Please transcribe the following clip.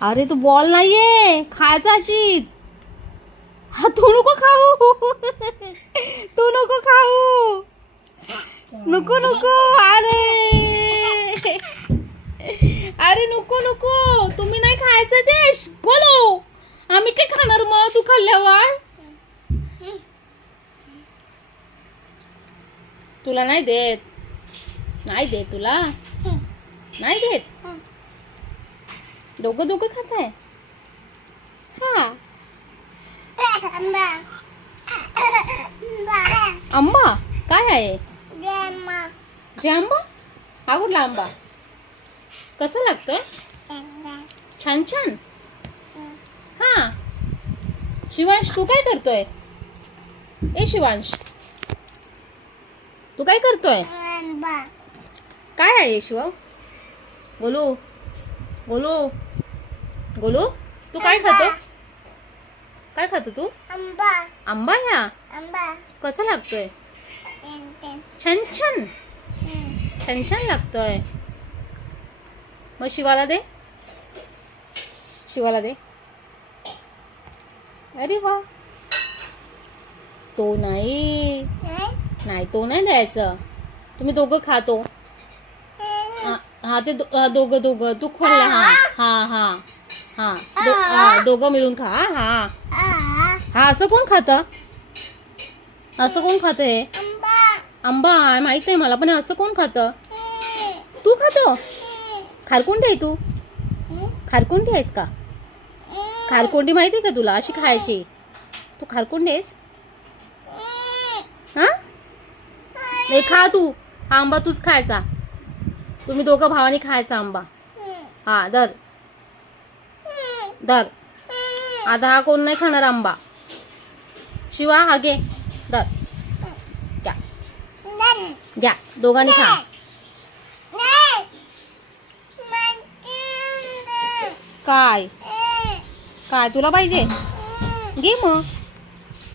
अरे तू बॉल नाहीये, खायचा चीज. हा तू नको खाऊ. तू नको खाऊ. नको नको. अरे अरे नको नको, तुम्ही नाही खायचं ते. बोलो आम्ही काय खाणार मग तू खाल्ल्यावर. तुला नाही देत, नाही देत तुला, नाही देत. दोघं दोघं खाताय. हा आंबा काय आहे. आंबा हा कुठला आंबा. कसा लागतोय. छान छान. हा शिवांश तू काय करतोय. ए शिवांश तू काय करतोय. काय आहे शिवा. गोलू गोलू गोलू तू काय खातो. काय खातो तू. आंबा ह्या कसा लागतोय. छान छान छान छान लागतोय. मग शिवाला दे, शिवाला दे. अरे वा. तो नाही, नाही तो नाही द्यायचं. तुम्ही दोघं खातो. हा ते दोघं दोघं तू खोलला. हा हा हा हा दोघं मिळून खा. हा हा असं कोण खातं. असं कोण खातं हे. आंबा माहित आहे मला, पण असं कोण खातं. तू खातो. खारकुंडी आहे तू. खारकुंडी आहेस का. खारकुंडी माहिती आहे का तुला, अशी खायची. तू खारकुंडी आहेस. हा नाही खा तू. हा आंबा तूच खायचा. तुम्ही दोघं भावानी खायचा आंबा. हा धर धर. आता हा कोण नाही खाणार आंबा. शिवा हा घे धर. घ्या घ्या दोघांनी खा. काय काय तुला पाहिजे घे मग.